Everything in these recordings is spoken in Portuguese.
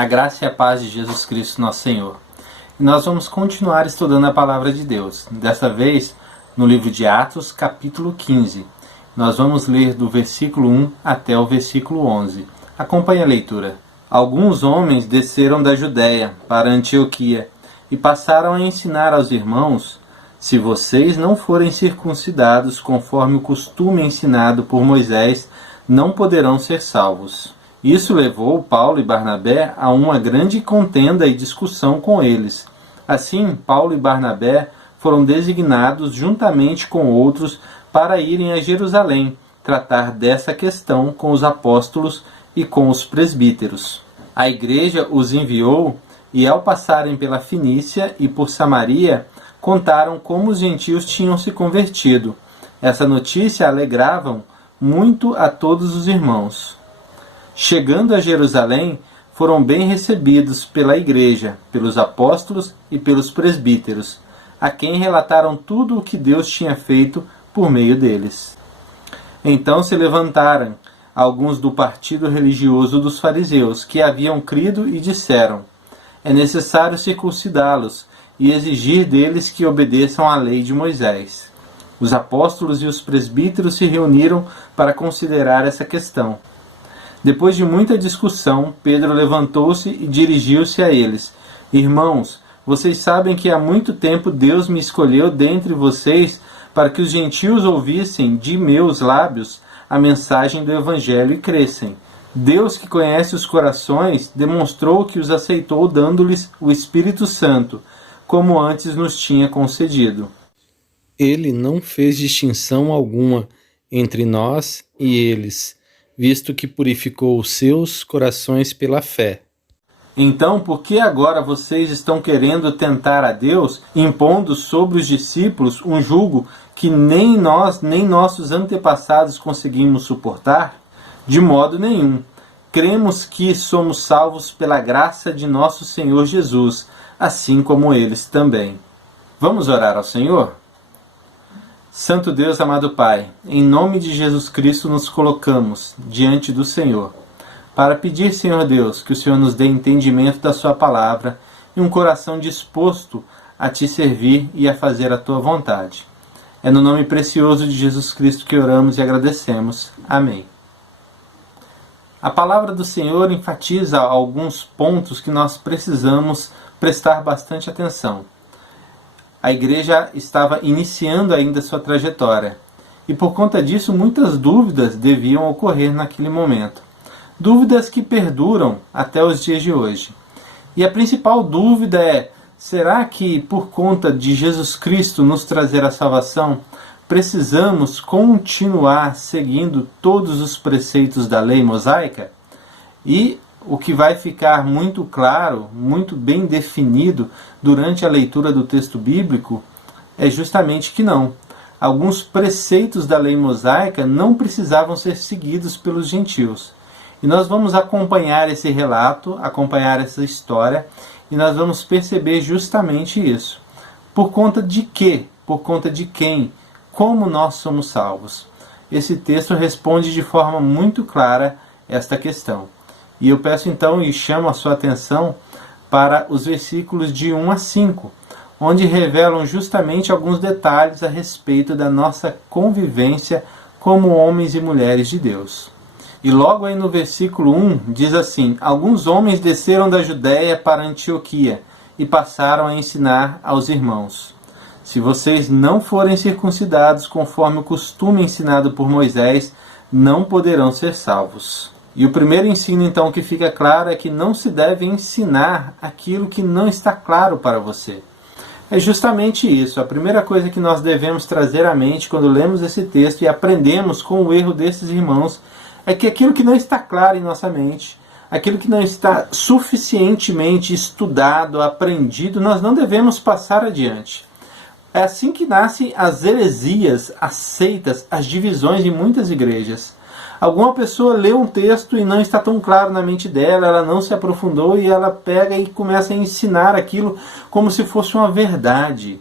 A graça e a paz de Jesus Cristo, nosso Senhor. E nós vamos continuar estudando a Palavra de Deus. Desta vez, no livro de Atos, capítulo 15. Nós vamos ler do versículo 1 até o versículo 11. Acompanhe a leitura. Alguns homens desceram da Judéia para Antioquia e passaram a ensinar aos irmãos: se vocês não forem circuncidados conforme o costume ensinado por Moisés, não poderão ser salvos. Isso levou Paulo e Barnabé a uma grande contenda e discussão com eles. Assim, Paulo e Barnabé foram designados juntamente com outros para irem a Jerusalém, tratar dessa questão com os apóstolos e com os presbíteros. A igreja os enviou e, ao passarem pela Fenícia e por Samaria, contaram como os gentios tinham se convertido. Essa notícia alegrava muito a todos os irmãos. Chegando a Jerusalém, foram bem recebidos pela igreja, pelos apóstolos e pelos presbíteros, a quem relataram tudo o que Deus tinha feito por meio deles. Então se levantaram alguns do partido religioso dos fariseus, que haviam crido, e disseram: é necessário circuncidá-los e exigir deles que obedeçam à lei de Moisés. Os apóstolos e os presbíteros se reuniram para considerar essa questão. Depois de muita discussão, Pedro levantou-se e dirigiu-se a eles: irmãos, vocês sabem que há muito tempo Deus me escolheu dentre vocês para que os gentios ouvissem de meus lábios a mensagem do Evangelho e crescem. Deus, que conhece os corações, demonstrou que os aceitou dando-lhes o Espírito Santo, como antes nos tinha concedido. Ele não fez distinção alguma entre nós e eles, visto que purificou os seus corações pela fé. Então, por que agora vocês estão querendo tentar a Deus, impondo sobre os discípulos um jugo que nem nós, nem nossos antepassados conseguimos suportar? De modo nenhum. Cremos que somos salvos pela graça de nosso Senhor Jesus, assim como eles também. Vamos orar ao Senhor? Santo Deus, amado Pai, em nome de Jesus Cristo nos colocamos diante do Senhor, para pedir, Senhor Deus, que o Senhor nos dê entendimento da Sua palavra e um coração disposto a Te servir e a fazer a Tua vontade. É no nome precioso de Jesus Cristo que oramos e agradecemos. Amém. A palavra do Senhor enfatiza alguns pontos que nós precisamos prestar bastante atenção. A igreja estava iniciando ainda sua trajetória, e por conta disso muitas dúvidas deviam ocorrer naquele momento. Dúvidas que perduram até os dias de hoje. E a principal dúvida é: será que por conta de Jesus Cristo nos trazer a salvação, precisamos continuar seguindo todos os preceitos da lei mosaica? E o que vai ficar muito claro, muito bem definido durante a leitura do texto bíblico é justamente que não. Alguns preceitos da lei mosaica não precisavam ser seguidos pelos gentios. E nós vamos acompanhar esse relato, acompanhar essa história, e nós vamos perceber justamente isso. Por conta de quê? Por conta de quem? Como nós somos salvos? Esse texto responde de forma muito clara esta questão. E eu peço então e chamo a sua atenção para os versículos de 1 a 5, onde revelam justamente alguns detalhes a respeito da nossa convivência como homens e mulheres de Deus. E logo aí no versículo 1 diz assim: alguns homens desceram da Judéia para Antioquia e passaram a ensinar aos irmãos: se vocês não forem circuncidados conforme o costume ensinado por Moisés, não poderão ser salvos. E o primeiro ensino, então, que fica claro é que não se deve ensinar aquilo que não está claro para você. É justamente isso. A primeira coisa que nós devemos trazer à mente quando lemos esse texto e aprendemos com o erro desses irmãos é que aquilo que não está claro em nossa mente, aquilo que não está suficientemente estudado, aprendido, nós não devemos passar adiante. É assim que nascem as heresias, as seitas, as divisões em muitas igrejas. Alguma pessoa lê um texto e não está tão claro na mente dela, ela não se aprofundou e ela pega e começa a ensinar aquilo como se fosse uma verdade.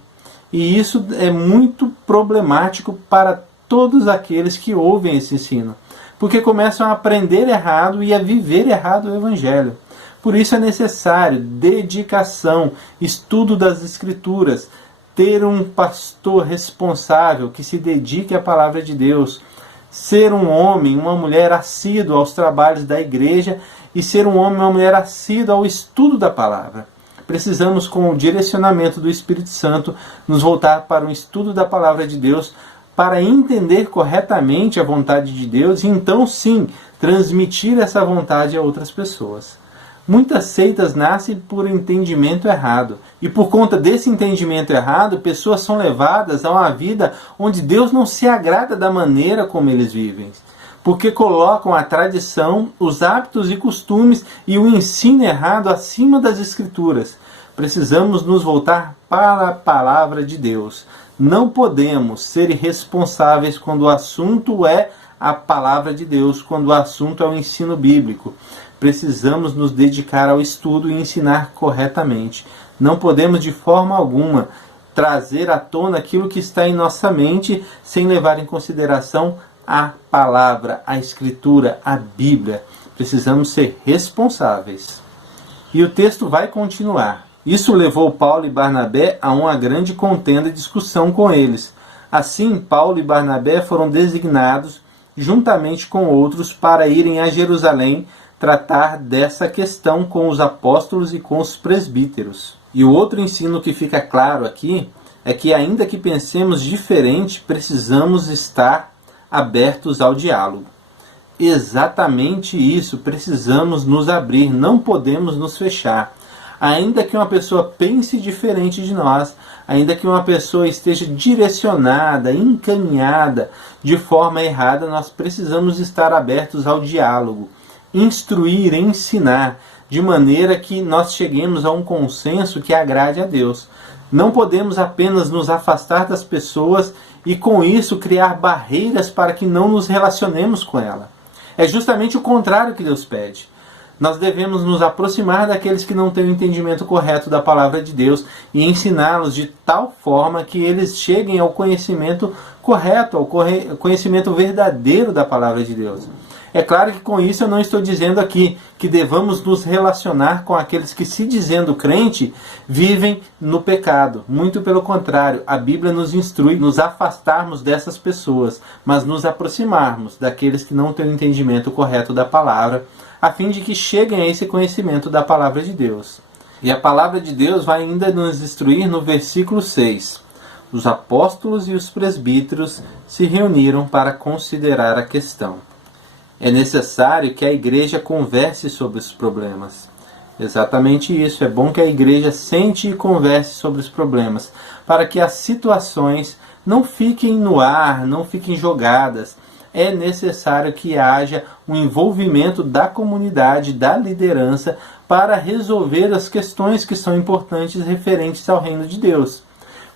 E isso é muito problemático para todos aqueles que ouvem esse ensino, porque começam a aprender errado e a viver errado o Evangelho. Por isso é necessário dedicação, estudo das Escrituras, ter um pastor responsável que se dedique à palavra de Deus, ser um homem, uma mulher assíduo aos trabalhos da igreja e ser um homem, uma mulher assíduo ao estudo da palavra. Precisamos, com o direcionamento do Espírito Santo, nos voltar para o estudo da palavra de Deus para entender corretamente a vontade de Deus e então sim transmitir essa vontade a outras pessoas. Muitas seitas nascem por entendimento errado. E por conta desse entendimento errado, pessoas são levadas a uma vida onde Deus não se agrada da maneira como eles vivem. Porque colocam a tradição, os hábitos e costumes e o ensino errado acima das Escrituras. Precisamos nos voltar para a palavra de Deus. Não podemos ser irresponsáveis quando o assunto é a palavra de Deus, quando o assunto é o ensino bíblico. Precisamos nos dedicar ao estudo e ensinar corretamente. Não podemos de forma alguma trazer à tona aquilo que está em nossa mente sem levar em consideração a palavra, a Escritura, a Bíblia. Precisamos ser responsáveis. E o texto vai continuar. Isso levou Paulo e Barnabé a uma grande contenda e discussão com eles. Assim, Paulo e Barnabé foram designados, juntamente com outros, para irem a Jerusalém tratar dessa questão com os apóstolos e com os presbíteros. E o outro ensino que fica claro aqui é que, ainda que pensemos diferente, precisamos estar abertos ao diálogo. Exatamente isso, precisamos nos abrir, não podemos nos fechar. Ainda que uma pessoa pense diferente de nós, ainda que uma pessoa esteja direcionada, encaminhada de forma errada, nós precisamos estar abertos ao diálogo. Instruir, ensinar, de maneira que nós cheguemos a um consenso que agrade a Deus. Não podemos apenas nos afastar das pessoas e com isso criar barreiras para que não nos relacionemos com ela. É justamente o contrário que Deus pede. Nós devemos nos aproximar daqueles que não têm o entendimento correto da palavra de Deus e ensiná-los de tal forma que eles cheguem ao conhecimento correto, ao conhecimento verdadeiro da palavra de Deus. É claro que com isso eu não estou dizendo aqui que devamos nos relacionar com aqueles que, se dizendo crente, vivem no pecado. Muito pelo contrário, a Bíblia nos instrui nos afastarmos dessas pessoas, mas nos aproximarmos daqueles que não têm o entendimento correto da palavra, a fim de que cheguem a esse conhecimento da palavra de Deus. E a palavra de Deus vai ainda nos instruir no versículo 6. Os apóstolos e os presbíteros se reuniram para considerar a questão. É necessário que a igreja converse sobre os problemas. Exatamente isso. É bom que a igreja sente e converse sobre os problemas, para que as situações não fiquem no ar, não fiquem jogadas. É necessário que haja um envolvimento da comunidade, da liderança, para resolver as questões que são importantes referentes ao reino de Deus.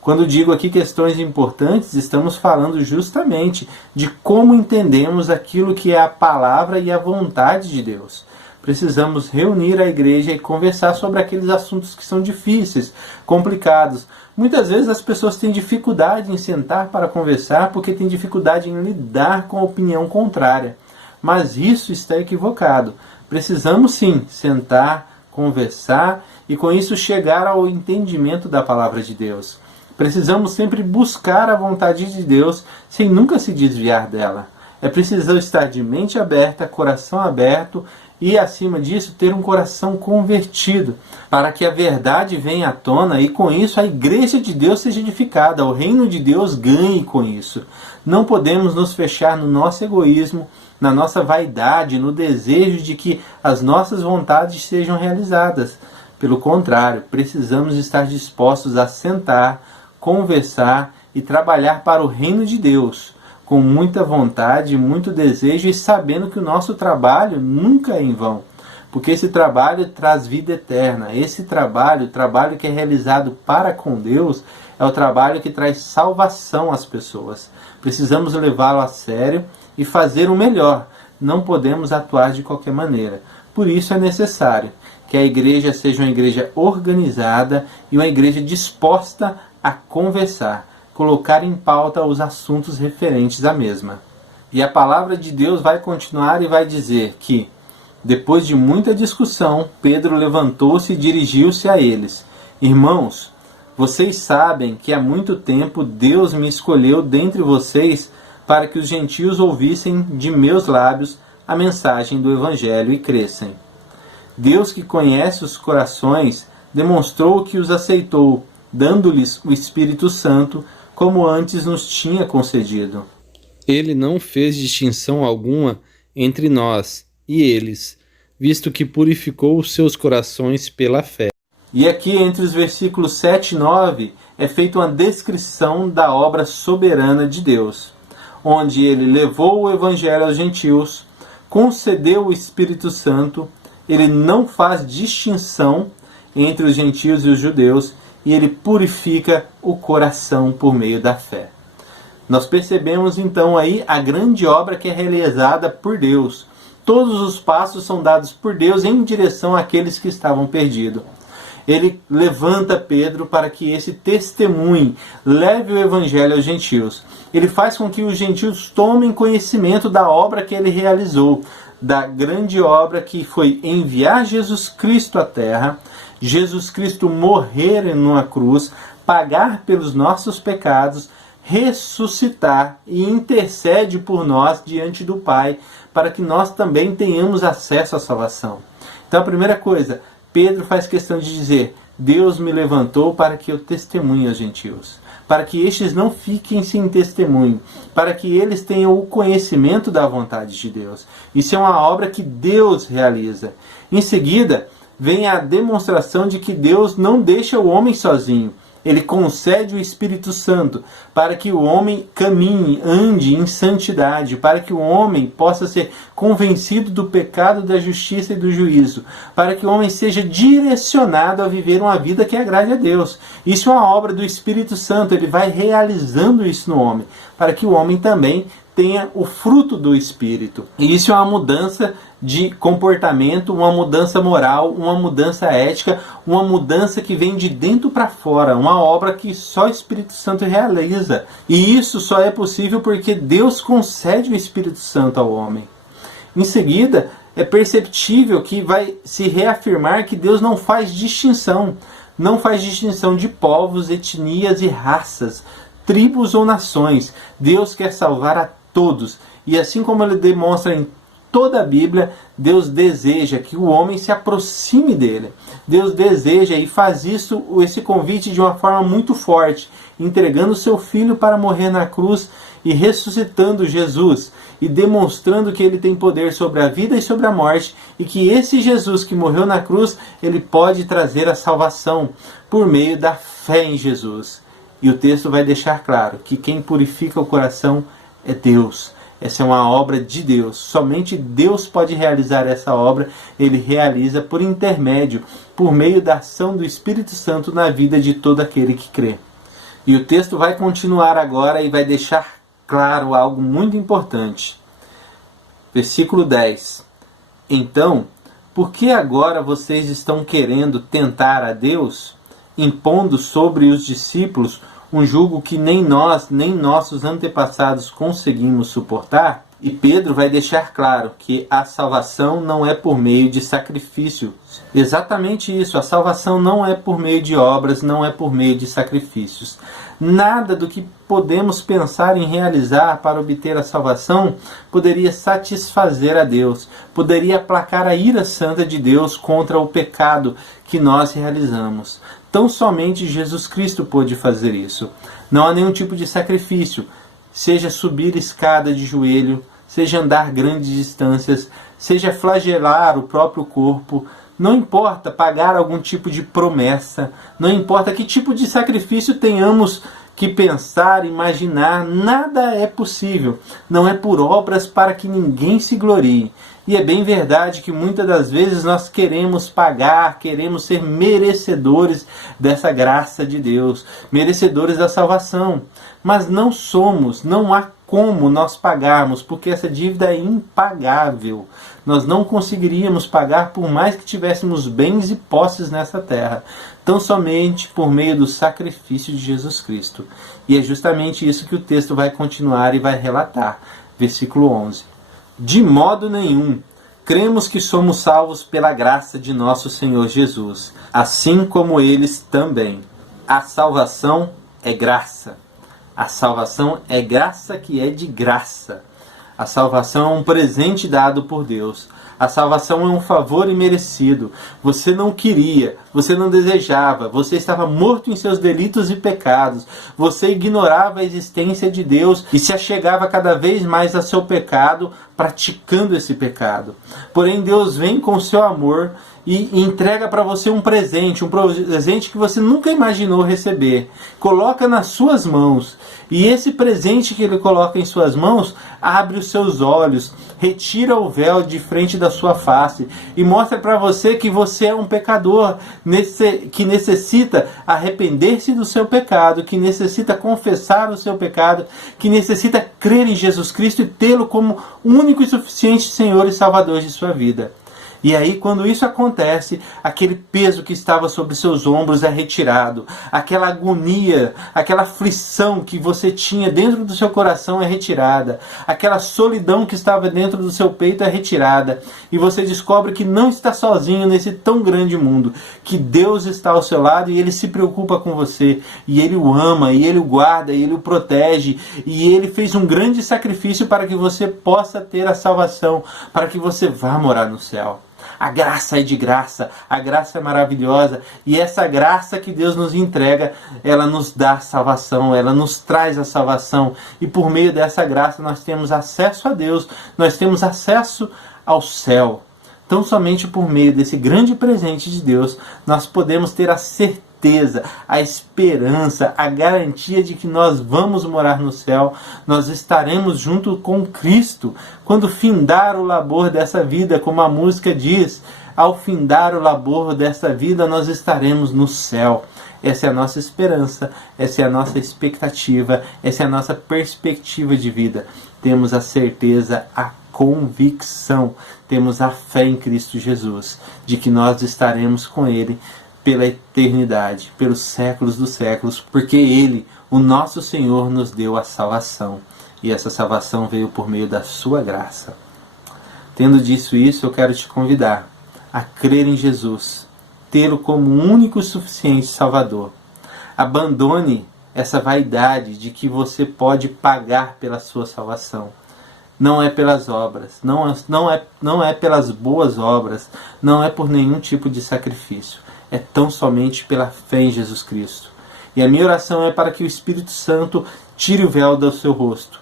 Quando digo aqui questões importantes, estamos falando justamente de como entendemos aquilo que é a palavra e a vontade de Deus. Precisamos reunir a igreja e conversar sobre aqueles assuntos que são difíceis, complicados. Muitas vezes as pessoas têm dificuldade em sentar para conversar porque têm dificuldade em lidar com a opinião contrária. Mas isso está equivocado. Precisamos sim sentar, conversar e com isso chegar ao entendimento da palavra de Deus. Precisamos sempre buscar a vontade de Deus sem nunca se desviar dela. É preciso estar de mente aberta, coração aberto e, acima disso, ter um coração convertido, para que a verdade venha à tona e, com isso, a igreja de Deus seja edificada, o reino de Deus ganhe com isso. Não podemos nos fechar no nosso egoísmo, na nossa vaidade, no desejo de que as nossas vontades sejam realizadas. Pelo contrário, precisamos estar dispostos a sentar, conversar e trabalhar para o reino de Deus, com muita vontade, muito desejo e sabendo que o nosso trabalho nunca é em vão, porque esse trabalho traz vida eterna. Esse trabalho, o trabalho que é realizado para com Deus, é o trabalho que traz salvação às pessoas. Precisamos levá-lo a sério e fazer o melhor. Não podemos atuar de qualquer maneira. Por isso é necessário que a igreja seja uma igreja organizada e uma igreja disposta a conversar, colocar em pauta os assuntos referentes à mesma. E a palavra de Deus vai continuar e vai dizer que Depois de muita discussão, Pedro levantou-se e dirigiu-se a eles. Irmãos, vocês sabem que há muito tempo Deus me escolheu dentre vocês para que os gentios ouvissem de meus lábios a mensagem do Evangelho e crescem. Deus, que conhece os corações, demonstrou que os aceitou, dando-lhes o Espírito Santo, como antes nos tinha concedido. Ele não fez distinção alguma entre nós e eles, visto que purificou os seus corações pela fé. E aqui, entre os versículos 7 e 9, é feita uma descrição da obra soberana de Deus, onde ele levou o Evangelho aos gentios, concedeu o Espírito Santo, ele não faz distinção entre os gentios e os judeus, e ele purifica o coração por meio da fé. Nós percebemos então aí a grande obra que é realizada por Deus. Todos os passos são dados por Deus em direção àqueles que estavam perdidos. Ele levanta Pedro para que esse testemunhe, leve o Evangelho aos gentios. Ele faz com que os gentios tomem conhecimento da obra que ele realizou, da grande obra que foi enviar Jesus Cristo à terra, Jesus Cristo morrer numa cruz, pagar pelos nossos pecados, ressuscitar e intercede por nós diante do Pai, para que nós também tenhamos acesso à salvação. Então a primeira coisa, Pedro faz questão de dizer, Deus me levantou para que eu testemunhe aos gentios, para que estes não fiquem sem testemunho, para que eles tenham o conhecimento da vontade de Deus. Isso é uma obra que Deus realiza. Em seguida, vem a demonstração de que Deus não deixa o homem sozinho. Ele concede o Espírito Santo para que o homem caminhe, ande em santidade, para que o homem possa ser convencido do pecado, da justiça e do juízo, para que o homem seja direcionado a viver uma vida que agrade a Deus. Isso é uma obra do Espírito Santo, ele vai realizando isso no homem, para que o homem também tenha o fruto do Espírito. E isso é uma mudança de comportamento, uma mudança moral, uma mudança ética, uma mudança que vem de dentro para fora, uma obra que só o Espírito Santo realiza. E isso só é possível porque Deus concede o Espírito Santo ao homem. Em seguida, é perceptível que vai se reafirmar que Deus não faz distinção. Não faz distinção de povos, etnias e raças, tribos ou nações. Deus quer salvar a todos. E assim como ele demonstra em toda a Bíblia, Deus deseja que o homem se aproxime dele. Deus deseja e faz esse convite de uma forma muito forte, entregando seu filho para morrer na cruz e ressuscitando Jesus e demonstrando que ele tem poder sobre a vida e sobre a morte, e que esse Jesus que morreu na cruz, ele pode trazer a salvação por meio da fé em Jesus. E o texto vai deixar claro que quem purifica o coração é Deus. Essa é uma obra de Deus. Somente Deus pode realizar essa obra. Ele realiza por intermédio, por meio da ação do Espírito Santo na vida de todo aquele que crê. E o texto vai continuar agora e vai deixar claro algo muito importante. Versículo 10. Então, por que agora vocês estão querendo tentar a Deus, impondo sobre os discípulos um jugo que nem nós, nem nossos antepassados conseguimos suportar? E Pedro vai deixar claro que a salvação não é por meio de sacrifício. Exatamente isso, a salvação não é por meio de obras, não é por meio de sacrifícios. Nada do que podemos pensar em realizar para obter a salvação poderia satisfazer a Deus, poderia aplacar a ira santa de Deus contra o pecado que nós realizamos. Tão somente Jesus Cristo pôde fazer isso. Não há nenhum tipo de sacrifício, seja subir escada de joelho, seja andar grandes distâncias, seja flagelar o próprio corpo, não importa pagar algum tipo de promessa, não importa que tipo de sacrifício tenhamos que pensar, imaginar, nada é possível. Não é por obras para que ninguém se glorie. E é bem verdade que muitas das vezes nós queremos pagar, queremos ser merecedores dessa graça de Deus, merecedores da salvação. Mas não somos, não há como nós pagarmos, porque essa dívida é impagável. Nós não conseguiríamos pagar por mais que tivéssemos bens e posses nessa terra, tão somente por meio do sacrifício de Jesus Cristo. E é justamente isso que o texto vai continuar e vai relatar. Versículo 11. De modo nenhum, Cremos que somos salvos pela graça de nosso Senhor Jesus, assim como eles também. A salvação é graça. A salvação é graça que é de graça. A salvação é um presente dado por Deus. A salvação é um favor imerecido. Você não queria, você não desejava, você estava morto em seus delitos e pecados. Você ignorava a existência de Deus e se achegava cada vez mais a seu pecado, praticando esse pecado. Porém, Deus vem com o seu amor e entrega para você um presente que você nunca imaginou receber. Coloca nas suas mãos. E esse presente que ele coloca em suas mãos abre os seus olhos, retira o véu de frente da sua face e mostra para você que você é um pecador que necessita arrepender-se do seu pecado, que necessita confessar o seu pecado, que necessita crer em Jesus Cristo e tê-lo como único e suficiente Senhor e Salvador de sua vida. E aí, quando isso acontece, aquele peso que estava sobre seus ombros é retirado. Aquela agonia, aquela aflição que você tinha dentro do seu coração é retirada. Aquela solidão que estava dentro do seu peito é retirada. E você descobre que não está sozinho nesse tão grande mundo. Que Deus está ao seu lado e Ele se preocupa com você. E Ele o ama, e Ele o guarda, e Ele o protege. E Ele fez um grande sacrifício para que você possa ter a salvação, para que você vá morar no céu. A graça é de graça, a graça é maravilhosa, e essa graça que Deus nos entrega, ela nos dá salvação, ela nos traz a salvação, e por meio dessa graça nós temos acesso a Deus, nós temos acesso ao céu. Tão somente por meio desse grande presente de Deus, nós podemos ter a certeza, a esperança, a garantia de que nós vamos morar no céu, nós estaremos junto com Cristo, quando findar o labor dessa vida, como a música diz, ao findar o labor dessa vida, nós estaremos no céu. Essa é a nossa esperança, essa é a nossa expectativa, essa é a nossa perspectiva de vida. Temos a certeza, a convicção, temos a fé em Cristo Jesus, de que nós estaremos com Ele pela eternidade, pelos séculos dos séculos, porque Ele, o nosso Senhor, nos deu a salvação. E essa salvação veio por meio da sua graça. Tendo dito isso, eu quero te convidar a crer em Jesus, tê-lo como único e suficiente Salvador. Abandone essa vaidade de que você pode pagar pela sua salvação. Não é pelas obras, não é pelas boas obras, não é por nenhum tipo de sacrifício. É tão somente pela fé em Jesus Cristo. E a minha oração é para que o Espírito Santo tire o véu do seu rosto,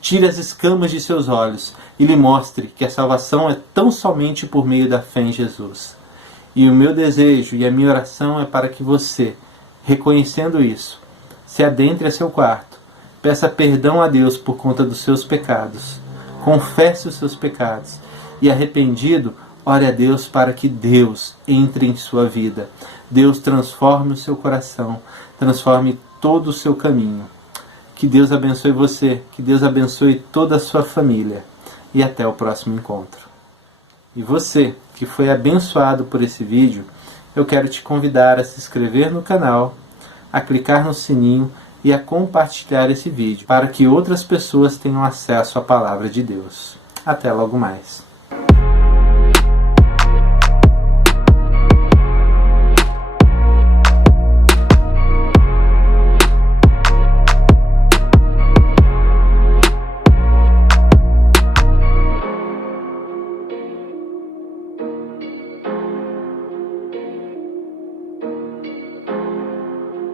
tire as escamas de seus olhos e lhe mostre que a salvação é tão somente por meio da fé em Jesus. E o meu desejo e a minha oração é para que você, reconhecendo isso, se adentre a seu quarto, peça perdão a Deus por conta dos seus pecados, confesse os seus pecados e, arrependido, ore a Deus para que Deus entre em sua vida. Deus transforme o seu coração, transforme todo o seu caminho. Que Deus abençoe você, que Deus abençoe toda a sua família. E até o próximo encontro. E você, que foi abençoado por esse vídeo, eu quero te convidar a se inscrever no canal, a clicar no sininho e a compartilhar esse vídeo, para que outras pessoas tenham acesso à palavra de Deus. Até logo mais.